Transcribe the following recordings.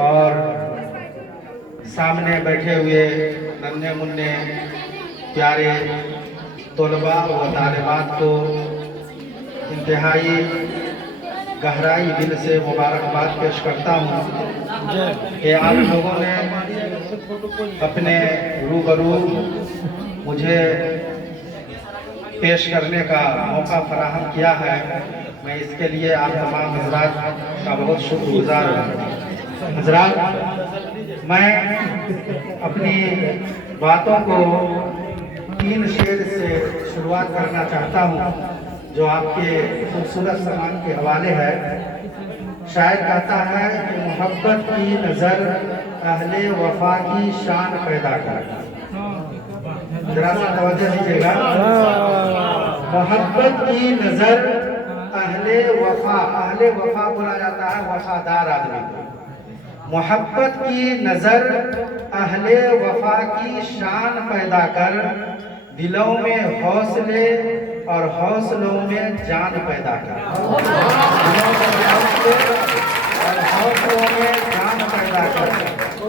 और सामने बैठे हुए नन्हे मुन्ने प्यारे तलबा व तालिबात को इंतहाई गहराई दिल से मुबारकबाद पेश करता हूँ कि आप लोगों ने अपने रूबरू मुझे पेश करने का मौका फराहम किया है। मैं इसके लिए आप तमाम हजरात का बहुत शुक्रगुजार हूँ। हजरात, मैं अपनी बातों को 3 शेर से शुरुआत करना चाहता हूँ जो आपके खूबसूरत समान के हवाले है। शायर कहता है कि मोहब्बत की नज़र अहले वफा की शान पैदा कर। जरा सा तवज्जो दीजिएगा। मोहब्बत की नज़र अहले वफा बोला जाता है वफादार आदमी को। मोहब्बत की नज़र अहले वफा की शान पैदा कर, दिलों में हौसले और हौसलों में जान पैदा कर। और हौसलों में जान पैदा कर।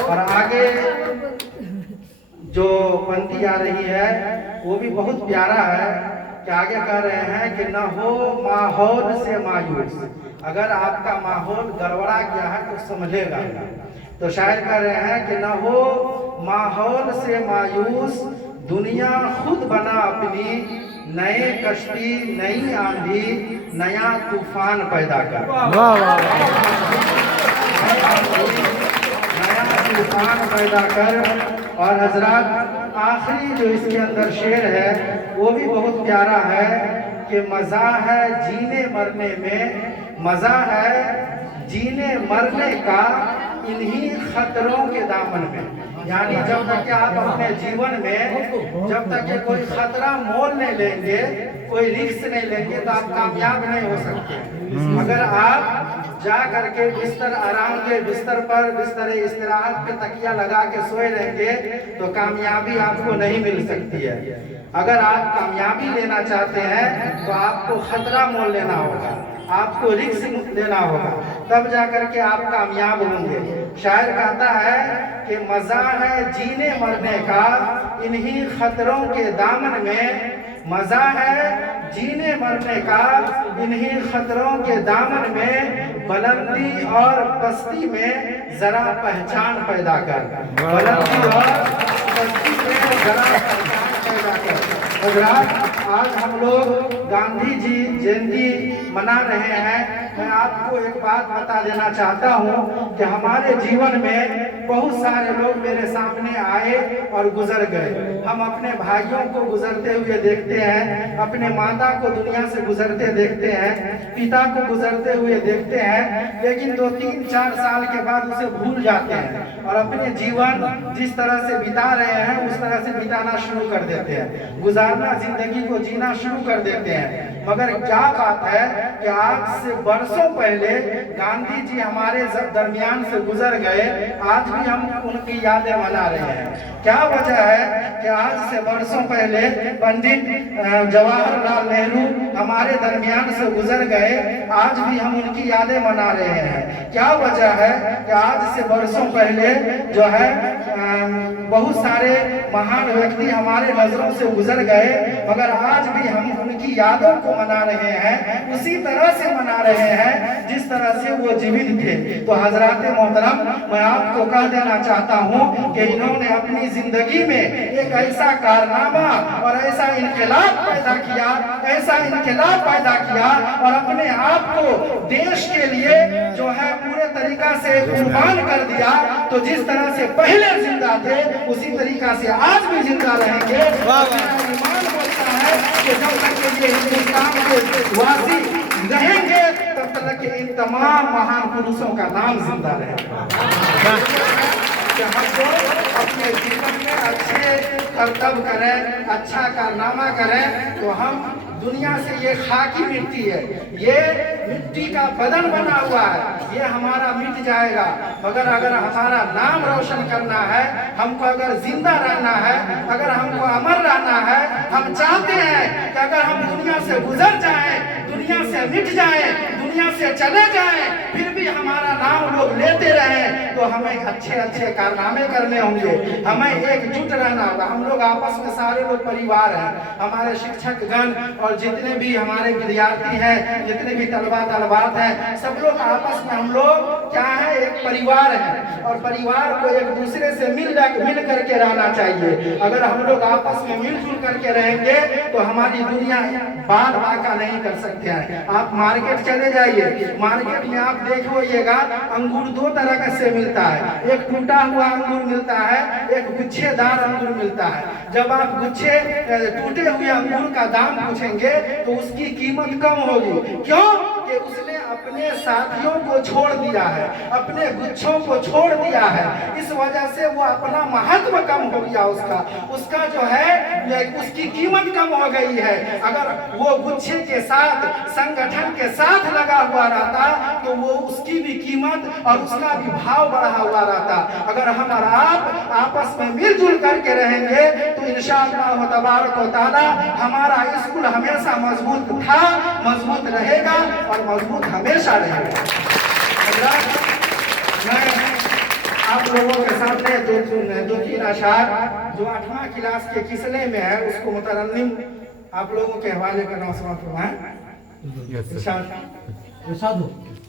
और आगे जो पंक्ति आ रही है वो भी बहुत प्यारा है कि आगे कह रहे हैं कि न हो माहौल से मायूस। अगर आपका माहौल गड़बड़ा गया है तो समझेगा। तो शायर कह रहे हैं कि न हो माहौल से मायूस, दुनिया खुद बना अपनी, नए कश्ती नई आंधी नया तूफान पैदा कर। नया तूफान पैदा कर। और हजरात, आखिरी जो इसके अंदर शेर है वो भी बहुत प्यारा है कि मज़ा है जीने मरने में, मज़ा है जीने मरने का इन्हीं खतरों के दामन में। यानी जब तक कि आप अपने जीवन में जब तक कि कोई खतरा मोल नहीं लेंगे, कोई रिस्क नहीं लेंगे तो आप कामयाब नहीं हो सकते। अगर आप जा करके बिस्तर आराम के बिस्तर पर बिस्तर इस्तिराहत पे तकिया लगा के सोए रहेंगे तो कामयाबी आपको नहीं मिल सकती है। अगर आप कामयाबी लेना चाहते हैं तो आपको खतरा मोल लेना होगा, आपको रिस्क लेना होगा, तब जाकर के आप कामयाब होंगे। शायर कहता है कि मज़ा है जीने मरने का इन्हीं खतरों के दामन में, मज़ा है जीने मरने का इन्हीं खतरों के दामन में, बुलंदी और पस्ती में जरा पहचान पैदा कर। बुलंदी और पस्ती में जरा पहचान पैदा कर। आज हम लोग गांधी जी जयंती मना रहे हैं। मैं आपको एक बात बता देना चाहता हूँ कि हमारे जीवन में बहुत सारे लोग मेरे सामने आए और गुजर गए। हम अपने भाइयों को गुजरते हुए देखते हैं, अपने माता को दुनिया से गुजरते देखते हैं, पिता को गुजरते हुए देखते हैं, लेकिन 2-3-4 साल के बाद उसे भूल जाते हैं और अपने जीवन जिस तरह से बिता रहे हैं उस तरह से बिताना शुरू कर देते हैं, गुजारना जिंदगी को जीना शुरू कर देते हैं। मगर क्या बात है कि आज से बरसों पहले गांधी जी हमारे दरमियान से गुजर गए, आज भी हम उनकी यादें मना रहे हैं। क्या वजह है कि आज से बरसों पहले पंडित जवाहरलाल नेहरू हमारे दरमियान से गुजर गए, आज भी हम उनकी यादें मना रहे हैं। क्या वजह है कि आज से बरसों पहले जो है बहुत सारे महान व्यक्ति हमारे नजरों से गुजर गए, मगर आज भी हम उनकी यादों को मना रहे हैं, उसी तरह से मना रहे हैं जिस तरह से वो जीवित थे। तो हजरात मोहतरम, मैं आपको कह देना चाहता हूँ कि इन्होंने अपनी जिंदगी में एक ऐसा कारनामा और ऐसा इनकलाब पैदा किया, ऐसा इनकलाब पैदा किया और अपने आप को देश के लिए जो है पूरे तरीका से कुर्बान कर दिया। तो जिस तरह से पहले जिंदा थे उसी तरीका से आज भी जिंदा रहेंगे। ईमान बोलता है कि जब तक ये हिंदुस्तान के वासी रहेंगे तब तक के इन तमाम महान पुरुषों का नाम जिंदा रहेगा। हमको अपने जीवन में अच्छे कर्तव्य करें, अच्छा कारनामा करें तो हम दुनिया से ये खाकी मिट्टी है, ये मिट्टी का बदन बना हुआ है, ये हमारा मिट जाएगा। मगर अगर हमारा नाम रोशन करना है, हमको अगर जिंदा रहना है, अगर हमको अमर रहना है, हम चाहते हैं कि अगर हम दुनिया से गुजर जाएं, दुनिया से मिट जाएं, दुनिया से चले जाएं, फिर भी हमारा नाम लोग लेते रहे, हमें अच्छे अच्छे कारनामे करने होंगे, हमें एकजुट रहना होगा। हम लोग आपस में सारे लोग परिवार हैं, हमारे शिक्षक गण और जितने भी हमारे विद्यार्थी हैं, जितने भी तलबा तलबात हैं, सब लोग आपस में हम लोग क्या है, एक परिवार है। और परिवार को एक दूसरे से मिल करके रहना चाहिए। अगर हम लोग आपस में मिलजुल करके रहेंगे तो हमारी दुनिया बाल बाका नहीं कर सकते हैं। आप मार्केट चले जाइए, मार्केट में आप देखिएगा अंगूर दो तरह का से मिलता है, एक टूटा हुआ अंगूर मिलता है, एक गुच्छेदार अंगूर मिलता है। जब आप गुच्छे टूटे हुए अंगूर का दाम पूछेंगे तो उसकी कीमत कम होगी। क्यों? कि उसने अपने साथियों को छोड़ दिया है, अपने गुच्छों को छोड़ दिया है, इस वजह से वो अपना महत्व कम हो गया, उसका जो है उसकी कीमत कम हो गई है। अगर वो गुच्छे के साथ संगठन के साथ लगा हुआ रहता तो वो उसकी भी कीमत और उसका भी भाव बढ़ा हुआ रहता। अगर हम और आप आपस में मिलजुल करके रहेंगे तो इंशाअल्लाह तबारक व तआला हमारा स्कूल हमेशा मजबूत था, मजबूत रहेगा और मजबूत हमेशा रहेगा। मैं आप लोगों के सामने दो तीन अशार जो 8वां क्लास के किसले में है उसको मुतरन्निम आप लोगों के हवाले करना फरमाएं।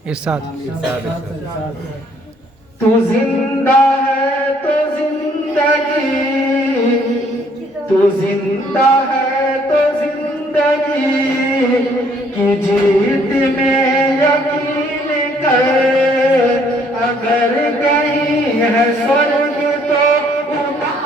इरशाद। तू जिंदा है तो जिंदगी, तू जिंदा है तो जिंदगी की जीत में यकीन कर।